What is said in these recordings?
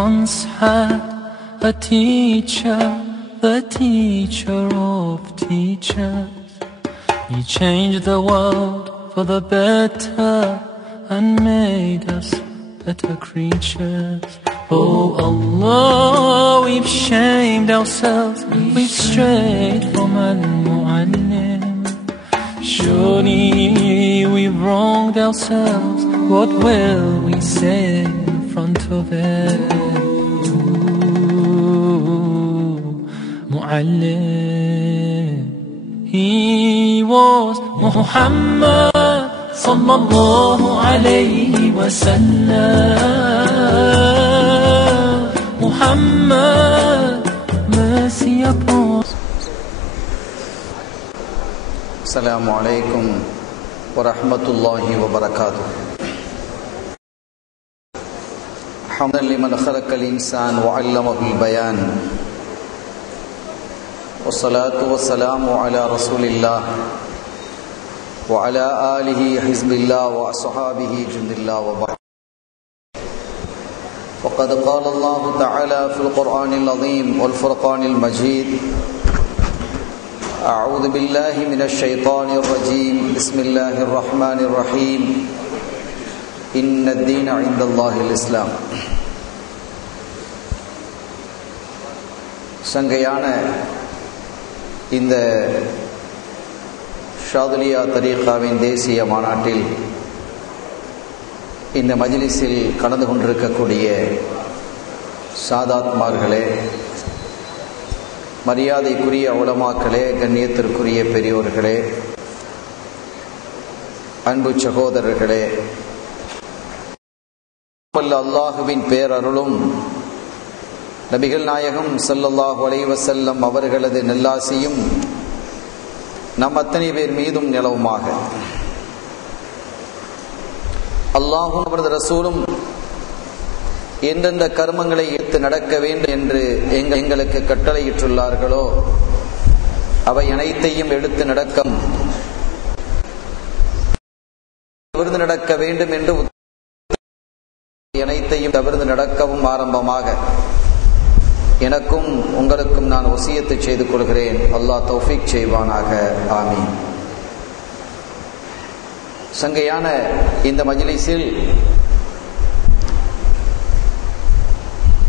once had a teacher, the teacher of teachers. He changed the world for the better and made us better creatures. Oh Allah, we've shamed ourselves, we've strayed from Al-Mu'allim. Surely we've wronged ourselves, what will we say in front of it? Mu'allim, he was Muhammad sallallahu alayhi wa sallam. Muhammad, mercy upon us. Assalamu alaikum wa rahmatullahi wa barakatuh. Hamdan liman khalaqal insan wa 'allamahul bayan. Wassalatu wassalamu ala rasulillah wa ala alihi hizbillah wa ashabihi jundillah wa ba'd. Faqad qala Allah ta'ala fil Qur'anil azim wal furqanil majid. أعوذ بالله من الشيطان الرجيم بسم الله الرحمن الرحيم إن الدين عند الله الإسلام. சங்கையான இந்த ஷாதுலியா தரீகாவின் தேசிய மாநாட்டில் இந்த மஜ்லிஸில் கலந்து கொண்டிருக்கக்கூடிய சாதாத்மார்களே, மரியாதைக்குரிய உலமாக்களே, கண்ணியத்திற்குரிய பெரியோர்களே, அன்பு சகோதரர்களே, அல்லாஹுவின் பேரருளும் நபிகள் நாயகம் ஸல்லல்லாஹு அலைஹி வஸல்லம் அவர்களது நல்லாசியும் நம் அத்தனை பேர் மீதும் நிலவுமாக. அல்லாஹும் அவரது ரசூலும் எந்தெந்த கர்மங்களை எடுத்து நடக்க வேண்டும் என்று எங்களுக்கு கட்டளையிட்டுள்ளார்களோ அவை அனைத்தையும் எடுத்து தவிர்த்து நடக்க வேண்டும் என்று அனைத்தையும் தவிர்த்து நடக்கவும் ஆரம்பமாக எனக்கும் உங்களுக்கும் நான் வசியத்து செய்து கொள்கிறேன். அல்லாஹ் தௌஃபீக் செய்வானாக. ஆமீன். சங்கையான இந்த மஜ்லிஸில்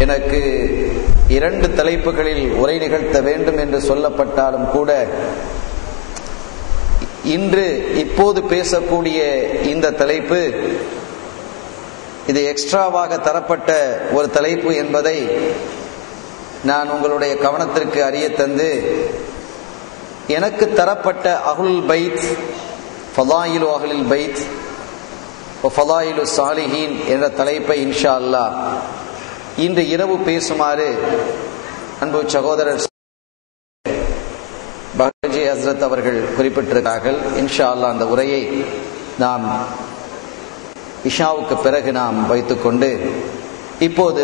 எனக்கு 2 தலைப்புகளில் உரை நிகழ்த்த வேண்டும் என்று சொல்லப்பட்டாலும் கூட இப்போது பேசக்கூடிய இந்த தலைப்பு இது எக்ஸ்ட்ராவாக தரப்பட்ட ஒரு தலைப்பு என்பதை நான் உங்களுடைய கவனத்திற்கு அறிய தந்து, எனக்கு தரப்பட்ட அஹ்லுல் பைத், ஃபதாயிலு அஹ்லுல் பைத் வ ஃபதாயிலு சாலிஹீன் என்ற தலைப்பை இன்ஷா அல்லாஹ் இன்று இரவு பேசுமாறு அன்பு சகோதரர் பஹ்ஜி ஹஸ்ரத் அவர்கள் குறிப்பிட்டிருக்கிறார்கள். இன்ஷா அல்லாஹ் அந்த உரையை நாம் இஷாவுக்கு பிறகு நாம் வைத்துக்கொண்டு இப்போது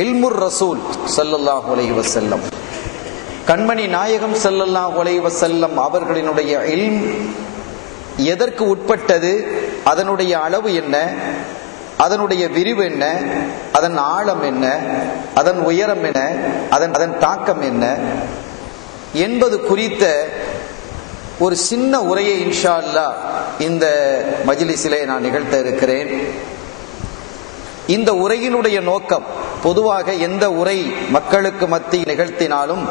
இல்முர் ரசூல் ஸல்லல்லாஹு அலைஹி வஸல்லம், கண்மணி நாயகம் ஸல்லல்லாஹு அலைஹி வஸல்லம் அவர்களினுடைய இல்ம் எதற்கு உட்பட்டது, அதனுடைய அளவு என்ன, அதனுடைய விரிவு என்ன, அதன் ஆழம் என்ன, அதன் உயரம் என்ன, அதன் தாக்கம் என்ன என்பது குறித்த ஒரு சின்ன உரையை இன்ஷா அல்லாஹ் இந்த மஜ்லிஸிலே நான் நிகழ்த்த இருக்கிறேன். இந்த உரையினுடைய நோக்கம், பொதுவாக எந்த உரை மக்களுக்கு மத்தியில் நிகழ்த்தினாலும்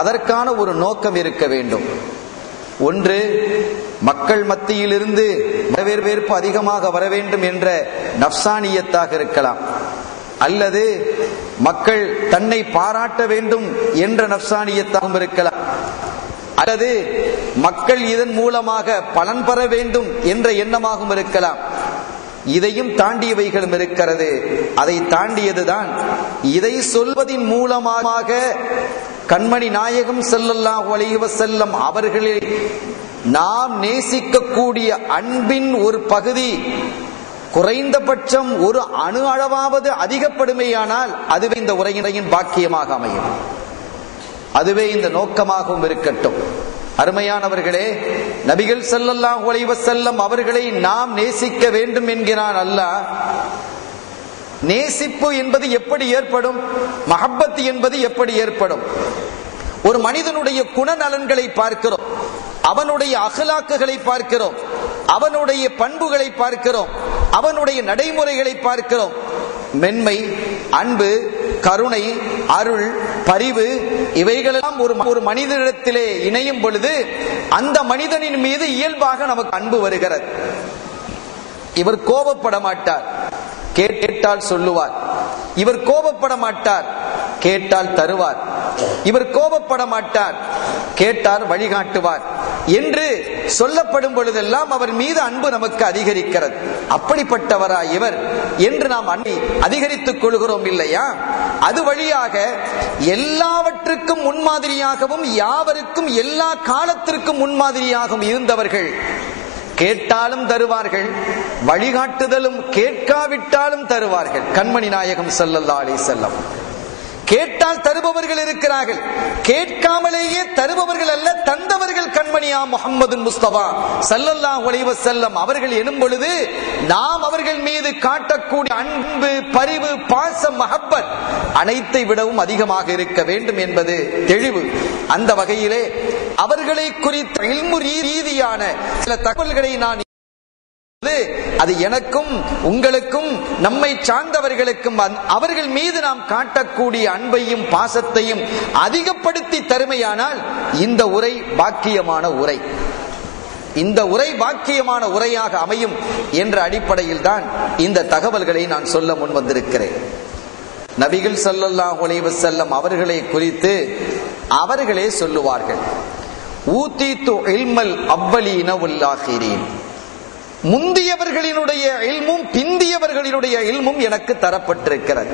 அதற்கான ஒரு நோக்கம் இருக்க வேண்டும். ஒன்று, மக்கள் மத்தியிலிருந்து வரவேற்பு அதிகமாக வர வேண்டும் என்ற நஃப்சானியத்தாக இருக்கலாம், அல்லது மக்கள் தன்னை பாராட்ட வேண்டும் என்ற நஃப்சானியத்தாகவும் இருக்கலாம், அல்லது மக்கள் இதன் மூலமாக பலன் பெற வேண்டும் என்ற எண்ணமாகவும் இருக்கலாம். இதையும் தாண்டியவைகளும் இருக்கிறது. அதை தாண்டியதுதான் இதை சொல்வதின் மூலமாக கண்மணி நாயகம் ஸல்லல்லாஹு அலைஹி வஸல்லம் அவர்களை நாம் நேசிக்கக்கூடிய அன்பின் ஒரு பகுதி குறைந்தபட்சம் ஒரு அணு அளவாவது அதிகப்படுமையானால் அதுவே இந்த உரையின் பாக்கியமாக அமையும். அதுவே இந்த நோக்கமாகவும் இருக்கட்டும். அருமையானவர்களே, நபிகள் ஸல்லல்லாஹு அலைஹி வஸல்லம் அவர்களை நாம் நேசிக்க வேண்டும் என்கிறான் அல்லாஹ். நேசிப்பு என்பது எப்படி ஏற்படும்? மஹப்பத் என்பது எப்படி ஏற்படும்? ஒரு மனிதனுடைய குணநலன்களை பார்க்கிறோம், அவனுடைய அகலாக்குகளை பார்க்கிறோம், அவனுடைய பண்புகளை பார்க்கிறோம், அவனுடைய நடைமுறைகளை பார்க்கிறோம். மென்மை, அன்பு, கருணை, அருள், பரிவு இவைகளெல்லாம் ஒரு மனிதனிடத்திலே இணையும் பொழுது அந்த மனிதனின் மீது இயல்பாக நமக்கு அன்பு வருகிறது. இவர் கோபப்பட மாட்டார், கேட்டால் சொல்லுவார். இவர் கோபப்பட மாட்டார், கேட்டால் தருவார். இவர் கோபப்பட மாட்டார், கேட்டார் வழிகாட்டுவார் என்று சொல்லப்படும் பொழுதெல்லாம் அவர் மீது அன்பு நமக்கு அதிகரிக்கிறது. அப்படிப்பட்டவரா இவர் என்று நாம் அன்பை அதிகரித்துக் கொள்கிறோம் இல்லையா? அது வழியாக எல்லாவற்றுக்கும் முன்மாதிரியாகவும் யாவருக்கும் எல்லா காலத்திற்கும் முன்மாதிரியாகவும் இருந்தவர்கள் கேட்டாலும் தருவார்கள், வழிகாட்டுதலும் கேட்காவிட்டாலும் தருவார்கள். கண்மணி நாயகம் ஸல்லல்லாஹு அலைஹி வஸல்லம் கேட்டால் தருபவர்கள் இருக்கிறார்கள், கேட்காமலேயே தருபவர்கள் அல்ல, தந்தவர்கள் கண்மணியா முஹம்மது முஸ்தபா ஸல்லல்லாஹு அலைஹி வஸல்லம் அவர்கள் எனும் பொழுது நாம் அவர்கள் மீது காட்டக்கூடிய அன்பு, பரிவு, பாசம், மஹப்பத் அனைத்தை விடவும் அதிகமாக இருக்க வேண்டும் என்பது தெளிவு. அந்த வகையிலே அவர்களை குறித்த இல்மு ரீதியான சில தகவல்களை நான் அது எனக்கும் உங்களுக்கும் நம்மை சார்ந்தவர்களுக்கும் அவர்கள் மீது நாம் காட்டக்கூடிய அன்பையும் பாசத்தையும் அதிகப்படுத்தி தருமையானால் இந்த உரை பாக்கியமான உரை, இந்த உரை பாக்கியமான உரையாக அமையும் என்ற அடிப்படையில் தான் இந்த தகவல்களை நான் சொல்ல முன் வந்திருக்கிறேன். நபிகள் ஸல்லல்லாஹு அலைஹி வஸல்லம் அவர்களை குறித்து அவர்களே சொல்லுவார்கள், ஊதீது இல்மல் அவ்வலீன வல் ஆகிரீன், முந்தியவர்களினுடைய இல்மும் பிந்தியவர்களினுடைய இல்மும் எனக்கு தரப்பட்டிருக்கிறது.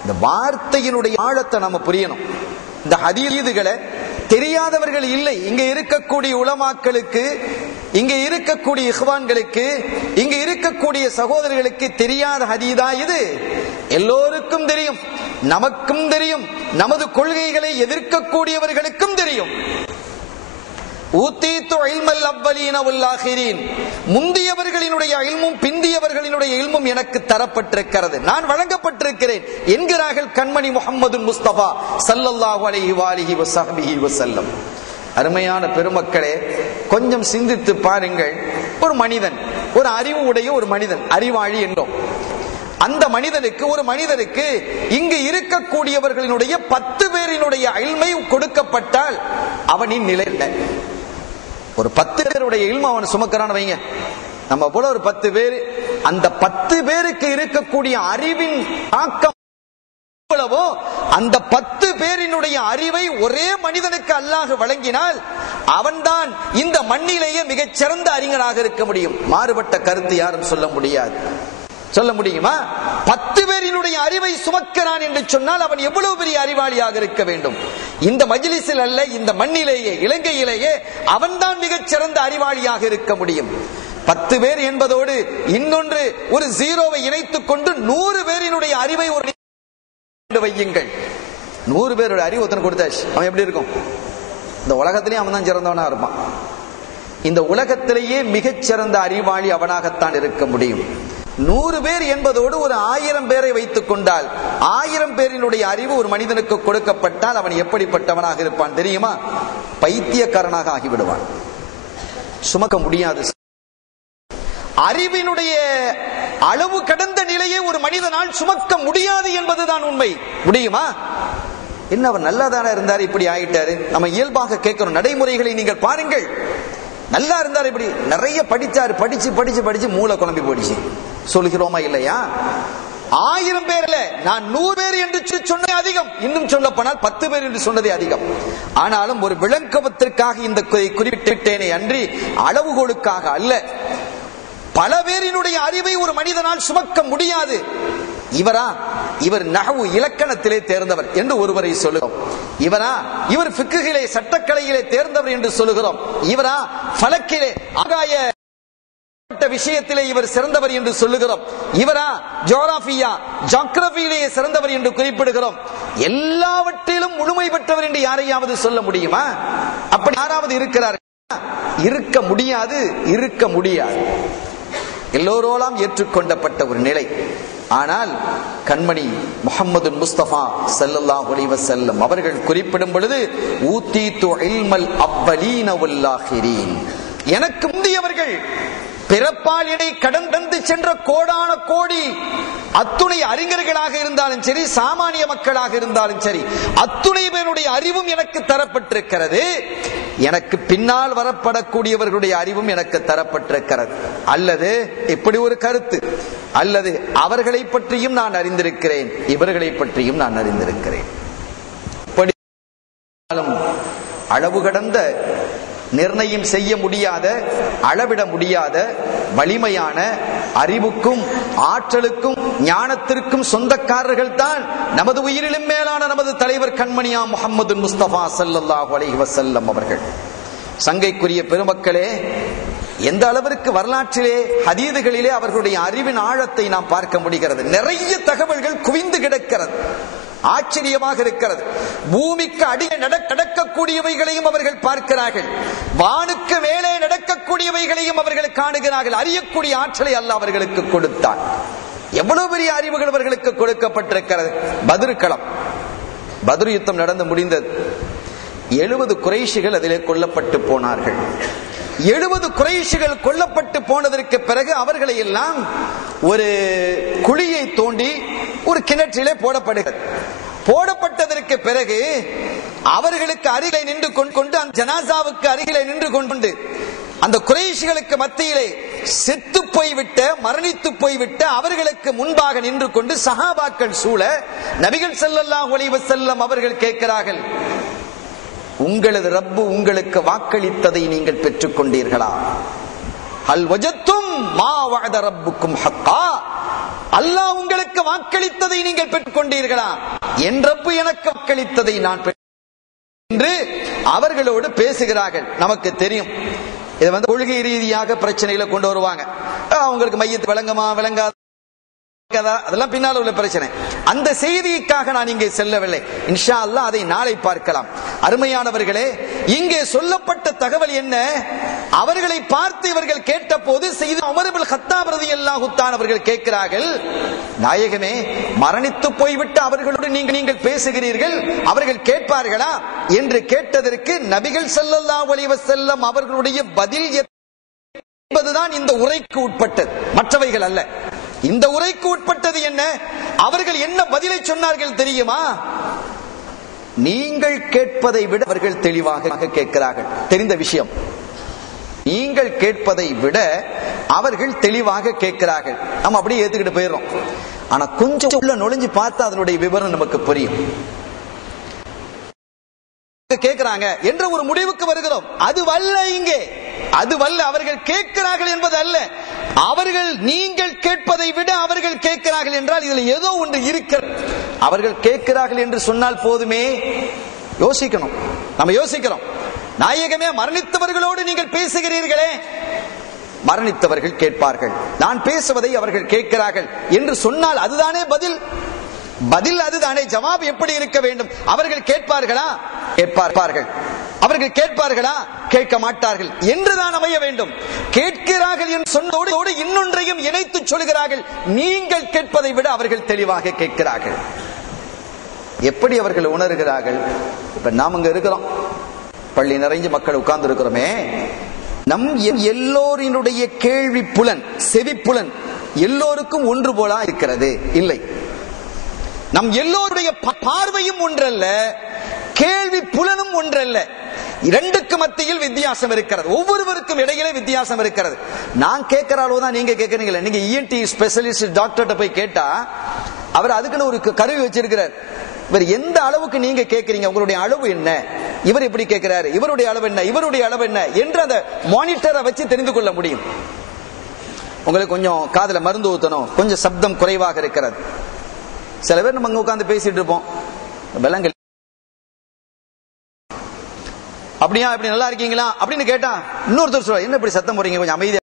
இந்த வார்த்தையினுடைய ஆழத்தை நம்ம புரியணும். இந்த ஹதீதுகளை தெரியாதவர்கள் இல்லை. இங்க இருக்கக்கூடிய உலமாக்களுக்கு, இங்க இருக்கக்கூடிய இஹ்வான்களுக்கு, இங்க இருக்கக்கூடிய சகோதரர்களுக்கு தெரியாத ஹதீதா இது? எல்லோருக்கும் தெரியும், நமக்கும் தெரியும், நமது கொள்கைகளை எதிர்க்கக்கூடியவர்களுக்கும் தெரியும். ஊதீது இல்மல் அவ்வலீன வல் ஆகிரீன், முந்தியவர்களினுடைய இல்மும் பிந்தியவர்களினுடைய இல்மும் எனக்கு தரப்பட்டிருக்கிறது, நான் வழங்கப்பட்டிருக்கிறேன் என்கிறார்கள் கண்மணி முஹம்மது முஸ்தபா ஸல்லல்லாஹு அலைஹி வஆலிஹி வஸஹ்பிஹி வஸல்லம். அருமையான பெருமக்களே, கொஞ்சம் சிந்தித்து பாருங்கள். ஒரு மனிதன், ஒரு அறிவு உடைய ஒரு மனிதன், அறிவாளி என்றோம். அந்த மனிதனுக்கு, ஒரு மனிதனுக்கு இங்கு இருக்கக்கூடியவர்களினுடைய 10 பேரினுடைய இல்மை கொடுக்கப்பட்டால் அவனின் நிலை இல்லை. ஒரு 10 பேருடைய இல்ம அவன் சுமக்கிறான் வைங்க, நம்ம போல ஒரு 10 பேர், அந்த 10 பேருக்கு இருக்கக்கூடிய அறிவின் தாக்கம் எவ்வளவோ அந்த 10 பேரினுடைய அறிவை ஒரே மனிதனுக்கு அல்லாஹ் வழங்கினால் அவன்தான் இந்த மண்ணிலேயே மிகச் சிறந்த அறிஞராக இருக்க முடியும். மாறுபட்ட கருத்து யாரும் சொல்ல முடியாது. சொல்ல முடியுமா? 10 பேரினுடைய அறிவை சுமக்கிறான் என்று சொன்னால் அவன் எவ்வளவு பெரிய அறிவாளியாக இருக்க வேண்டும். இந்த மஜ்லிஸில் அல்ல, இந்த மண்ணிலேயே, இலங்கையிலேயே அவன்தான் மிகச் சிறந்த அறிவாளியாக இருக்க முடியும். 10 பேர் என்பதோடு இன்னொன்று ஒரு ஜீரோவை இணைத்துக் கொண்டு 100 பேரினுடைய அறிவை ஒரு வையுங்கள். 100 பேருடைய அறிவு ஒருத்தன் கொடுத்தாச்சு, அவன் எப்படி இருக்கும்? இந்த உலகத்திலேயே அவன் தான் சிறந்தவனா இருப்பான். இந்த உலகத்திலேயே மிகச் சிறந்த அறிவாளி அவனாகத்தான் இருக்க முடியும். 100 பேர் என்பதோடு ஒரு 1000 பேரை வைத்துக் கொண்டால் 1000 பேரினுடைய அறிவு ஒரு மனிதனுக்கு கொடுக்கப்பட்டால் அவன் எப்படிப்பட்டவனாக இருப்பான் தெரியுமா? பைத்தியக்காரனாக ஆகிவிடுவான். சுமக்க முடியாது. அறிவினுடைய அளவு கடந்த நிலையை ஒரு மனிதனால் சுமக்க முடியாது என்பதுதான் உண்மை. முடியுமா? என்ன அவர் நல்லாதானே இருந்தார், இப்படி ஆயிட்டாரு? நம்ம இயல்பாக கேட்கிறோம். நடைமுறைகளை நீங்கள் பாருங்கள். நல்லா இருந்தார், இப்படி நிறைய படிச்சாரு, படிச்சு படிச்சு படிச்சு மூளை குழம்பி போயிடுச்சு சொல்கிறோமா இல்லையா? 1000 பேர்ல நான் 100 பேர் என்று சொன்னதே அதிகம், இன்னும் சொல்ல போனால் 10 பேர் என்று சொன்னதே அதிகம். ஆனாலும் ஒரு விளக்கத்திற்காக இந்த குறிப்பிட்டேனே அன்றி அளவுகோலுக்காக அல்ல. பல பேரினுடைய அறிவை ஒரு மனிதனால் சுமக்க முடியாது. இவரா, இவர் நஹ்வு இலக்கணத்திலே தேர்ந்தவர் என்று ஒருவரை சொல்லுகிறோம். இவரா, இவர் ஃபிக்ஹிலே சட்டக்கலையிலே தேர்ந்தவர் என்று சொல்லுகிறோம். இவரா, ஃபலக்கிலே ஆகாய விஷயத்திலே இவர் சிறந்தவர் என்று சொல்லுகிறோம். இவரா, ஜியோகிராபியா ஜியோகிராபியிலே சிறந்தவர் என்று குறிப்பிடுகிறோம். எல்லாவற்றிலும் முழுமை பெற்றவர் என்று யாரையாவது சொல்ல முடியுமா? அப்படி யாராவது இருக்கிறார்? இருக்க முடியாது, இருக்க முடியாது. எல்லோரோலாம் ஏற்றுக்கொண்டப்பட்ட ஒரு நிலை. ஆனால் கண்மணி முஹம்மது முஸ்தபா ஸல்லல்லாஹு அலைஹி வஸல்லம் அவர்கள் குறிப்பிடும் பொழுது ஊதீது இல்மல் அவ்வலீன வல் ஆகிரீன், எனக்கு முந்தியவர்கள் பிறப்பால் இடை கடந்து சென்ற கோடான கோடி அத்துணை அறிஞர்களாக இருந்தாலும் சரி, சாமானிய மக்களாக இருந்தாலும் சரி, அத்துணை பேருடைய அறிவும் எனக்கு தரப்பட்டிருக்கிறது. எனக்கு பின்னால் வரப்படக்கூடியவர்களுடைய அறிவும் எனக்கு தரப்பட்டிருக்கிறது. அல்லது இப்படி ஒரு கருத்து, அல்லது அவர்களை பற்றியும் நான் அறிந்திருக்கிறேன், இவர்களை பற்றியும் நான் அறிந்திருக்கிறேன். அளவு கடந்த நிர்ணயம் செய்ய முடியாத, அளவிட முடியாத வலிமையான அறிவுக்கும் ஆற்றலுக்கும் ஞானத்திற்கும் சொந்தக்காரர்கள் தான் நமது உயிரிலும் மேலான நமது தலைவர் கண்மணியா முஹம்மது முஸ்தபா ஸல்லல்லாஹு அலைஹி வஸல்லம் அவர்கள். சங்கைக்குரிய பெருமக்களே, எந்த அளவிற்கு வரலாற்றிலே ஹதீதுகளிலே அவர்களுடைய அறிவின் ஆழத்தை நாம் பார்க்க முடிகிறது. நிறைய தகவல்கள் குவிந்து கிடக்கிறது. ஆச்சரியமாக இருக்கிறது. பூமிக்கு அடியே நடக்கக்கூடியவைகளையும் அவர்கள் பார்க்கிறார்கள், வானுக்கு மேலே நடக்கக்கூடியவைகளையும் அவர்கள் காணுகிறார்கள். அறியக்கூடிய ஆற்றலை அல்லாஹ் அவர்களுக்கு கொடுத்தார். எவ்வளவு பெரிய அறிவுகள் அவர்களுக்கு கொடுக்கப்பட்டிருக்கிறது. பத்ர் களம், பத்ர் யுத்தம் நடந்து முடிந்தது. 70 குறைஷிகள் அதிலே கொல்லப்பட்டு போனார்கள். 70 குறைஷிகள் கொல்லப்பட்டு போனதற்கு பிறகு அவர்களை எல்லாம் ஒரு குழியை தோண்டி ஒரு கிணற்றிலே போடப்படுகிறது. போடப்பட்டதற்கு பிறகு அவர்களுக்கு அருகிலே நின்று கொண்டு, அந்த ஜனாசாவுக்கு அருகிலே நின்று கொண்டு, அந்த குறைஷிகளுக்கு மத்தியிலே செத்து போய்விட்ட, மரணித்து போய்விட்ட அவர்களுக்கு முன்பாக நின்று கொண்டு சஹாபாக்கள் சூழ நபிகள் ஸல்லல்லாஹு அலைஹி வஸல்லம் அவர்கள் கேட்கிறார்கள், உங்களது ரப்பு உங்களுக்கு வாக்களித்ததை நீங்கள் பெற்றுக் கொண்டீர்களா? ஹல் வஜத்தும் மா வஅத ரப்புக்கும் ஹக்கா, அல்லாஹ் உங்களுக்கு வாக்களித்ததை நீங்கள் பெற்றுக் கொண்டீர்களா? என் ரப்பு எனக்கு வாக்களித்ததை நான் என்று அவர்களோடு பேசுகிறார்கள். நமக்கு தெரியும், இது கொள்கை ரீதியாக பிரச்சனைகளை கொண்டு வருவாங்க. அவங்களுக்கு மையத்து விளங்குமா விளங்காத, அதெல்லாம் பின்னால் உள்ள பிரச்சனை. அந்த செய்திக்காக நான் இங்கே செல்லவில்லை. இன்ஷா அல்லாஹ் அதை நாளை பார்க்கலாம். அருமையானவர்களே, இங்கே சொல்லப்பட்ட தகவல் என்ன? அவர்களை பார்த்து இவர்கள் கேட்ட போது சையதுனா உமர் இப்னு கத்தாப் ரலியல்லாஹு தஆலா அவர்கள் கேட்கிறார்கள், நாயகமே, மரணித்து போய்விட்டு அவர்களோடு நீங்கள் பேசுகிறீர்கள், அவர்கள் கேட்பார்களா என்று கேட்டதற்கு நபிகள் ஸல்லல்லாஹு அலைஹி வஸல்லம் அவர்களுடைய பதில் என்பதுதான் இந்த உரைக்கு உட்பட்டது, மற்றவைகள் அல்ல. இந்த உரைக்கு உட்பட்டது என்ன? அவர்கள் என்ன பதிலை சொன்னார்கள் தெரியுமா? நீங்கள் கேட்பதை விட அவர்கள் தெளிவாக கேட்கிறார்கள். தெரிந்த விஷயம், நீங்கள் கேட்பதை விட அவர்கள் தெளிவாக கேட்கிறார்கள். நம்ம அப்படியே ஏத்துக்கிட்டு போயிடுறோம். ஆனா கொஞ்சம் உள்ள நுழைஞ்சு பார்த்தா அதனுடைய விவரம் நமக்கு புரியும். கேட்கிறாங்க என்ற ஒரு முடிவுக்கு வருகிறோம். அது வல்ல, இங்கே அது வல்ல. அவர்கள் கேட்கிறார்கள் என்பது அல்ல. அவர்கள் நீங்கள் கேட்பதை விட அவர்கள் கேட்கிறார்கள் என்றால் இதில் ஏதோ ஒன்று இருக்கிறது. அவர்கள் கேட்கிறார்கள் என்று சொன்னால் போதுமே, யோசிக்கணும். நம்ம யோசிக்கிறோம், நாயகமே, மரணித்தவர்களோடு நீங்கள் பேசுகிறீர்களே, மரணித்தவர்கள் கேட்பார்கள், நான் பேசுவதை அவர்கள் கேட்கிறார்கள் என்று சொன்னால் அதுதானே பதில். பதில் அதுதானே. ஜவாப் எப்படி இருக்க வேண்டும்? அவர்கள் கேட்பார்களா? கேட்பார்கள். அவர்கள் கேட்பார்களா? கேட்க மாட்டார்கள் என்றுதான் அமைய வேண்டும். கேட்கிறார்கள் என்று சொன்னதோடு இன்னொன்றையும் இணைத்து சொல்கிறார்கள், நீங்கள் கேட்பதை விட அவர்கள் தெளிவாக கேட்கிறார்கள். எப்படி அவர்கள் உணர்கிறார்கள்? இப்ப நாம் இங்க இருக்கிறோம், பள்ளி நிறைஞ்சு மக்கள் உட்கார்ந்து இருக்கிறோமே, நம் எல்லோரினுடைய கேள்வி புலன், செவி புலன் எல்லோருக்கும் ஒன்று போல இருக்கிறது இல்லை. நம் எல்லோருடைய பார்வையும் ஒன்றல்ல, கேள்வி புலனும் ஒன்றல்ல. இரண்டுக்கு மத்தியில் வித்தியாசம் இருக்கிறது. ஒவ்வொருவருக்கும் இடையிலே வித்தியாசம் இருக்கிறது. நான் கேட்கிற அளவுதான் நீங்க கேட்கறீங்களா? நீங்க இஎன்டி ஸ்பெஷலிஸ்ட் டாக்டர்கிட்ட போய் கேட்டா அவர் அதுக்குன்னு ஒரு கருவி வச்சிருக்கிறார். இவர் எந்த அளவுக்கு நீங்க கேட்கறீங்க, உங்களுடைய அளவு என்ன, இவர் எப்படி கேட்கிறாரு, இவருடைய அளவு என்ன, இவருடைய அளவு என்ன என்று அந்த மானிட்டரை வச்சு தெரிந்து கொள்ள முடியும். உங்களுக்கு கொஞ்சம் காதுல மருந்து ஊத்தணும், கொஞ்சம் சப்தம் குறைவாக இருக்கிறது. சில பேர் நம்ம உட்கார்ந்து பேசிட்டு இருப்போம், வெள்ளங்கள் அப்படியா, இப்படி நல்லா இருக்கீங்களா அப்படின்னு கேட்டா இன்னொருத்தர் சொல்ற, என்ன இப்படி சத்தம் போறீங்க, கொஞ்சம் அமைதியா